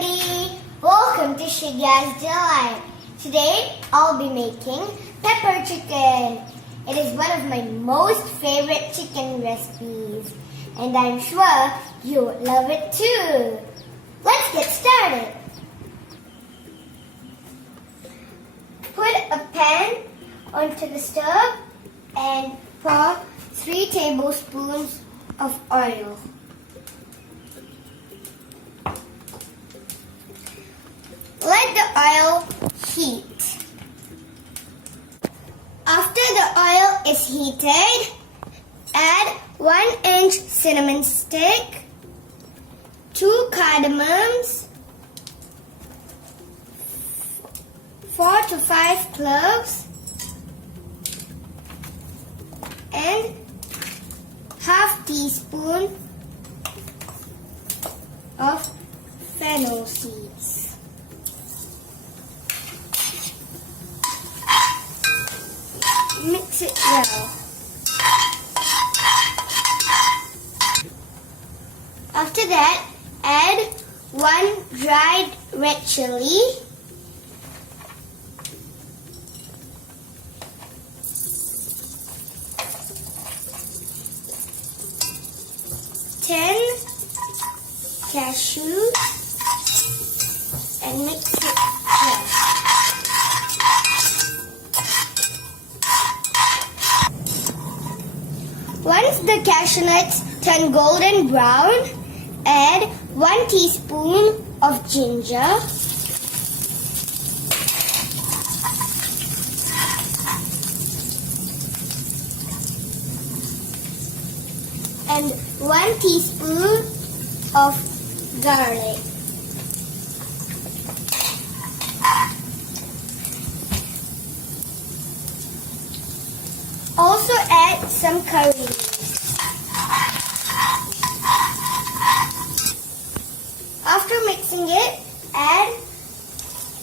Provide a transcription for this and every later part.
everybody! Welcome to Shiga's Delight. Today I'll be making pepper chicken. It is one of my most favorite chicken recipes and I'm sure you'll love it too. Let's get started. Put a pan onto the stove and pour 3 tablespoons of oil. Let the oil heat. After the oil is heated, add 1-inch cinnamon stick, 2 cardamoms, 4 to 5 cloves, and half teaspoon of fennel seeds. Mix it well. After that, add 1 dried red chili, 10 cashews, and mix it well. Once the cashew nuts turn golden brown, add 1 teaspoon of ginger, and 1 teaspoon of garlic. Also add some curry leaves. After mixing it, add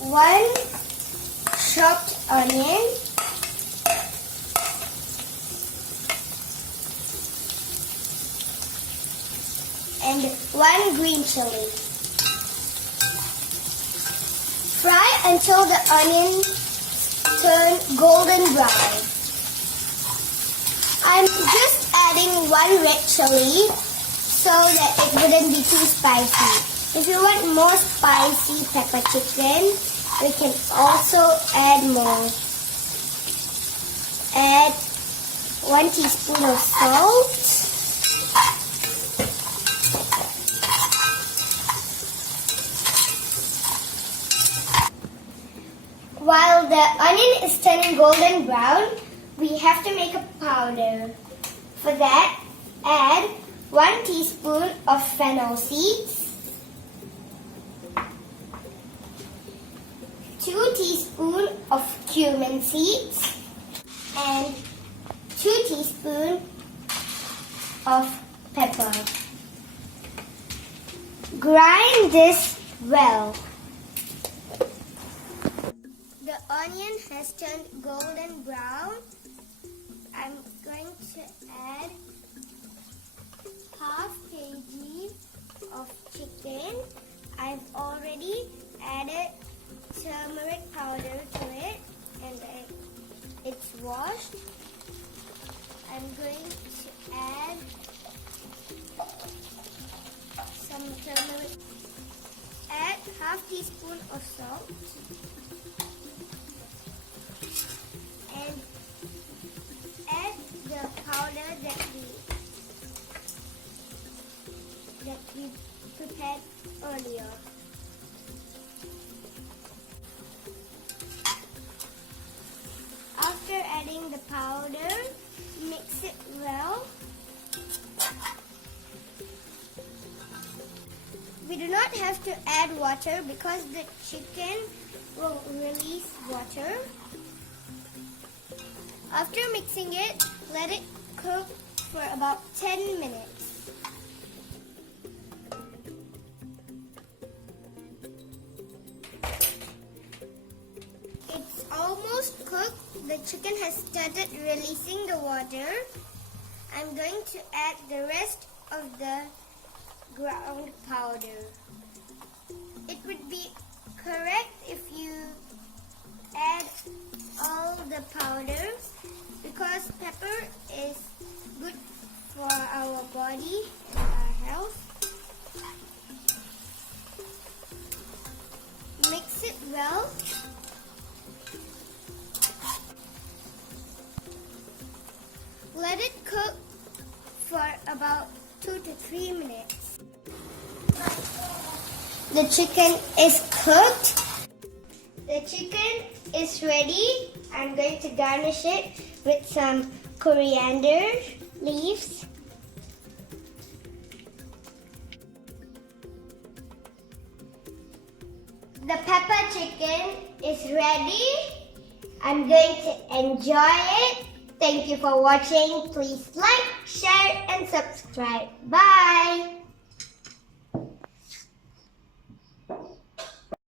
1 chopped onion, and 1 green chili. Fry until the onions turn golden brown. I'm just adding 1 red chili so that it wouldn't be too spicy. If you want more spicy pepper chicken, we can also add more. Add 1 teaspoon of salt. While the onion is turning golden brown, we have to make a powder. For that, add 1 teaspoon of fennel seeds, 2 teaspoons of cumin seeds, and 2 teaspoons of pepper. Grind this well. The onion has turned golden brown. I'm going to add half kg of chicken. I've already added turmeric powder to it and it's washed. I'm going to add some turmeric. Add half teaspoon of salt and add the powder that we prepared earlier. After adding the powder, mix it well. We do not have to add water because the chicken will release water. After mixing it, let it cook for about 10 minutes. It's almost cooked. The chicken has started releasing the water. I'm going to add the rest of the ground powder. it would be correct if you add all the powder because pepper is good for our body and our health. Mix it well. Let it cook for about 2 to 3 minutes. The chicken is cooked. The chicken is ready. I'm going to garnish it with some coriander leaves. The pepper chicken is ready. I'm going to enjoy it. Thank you for watching. Please like, share, and subscribe. Bye!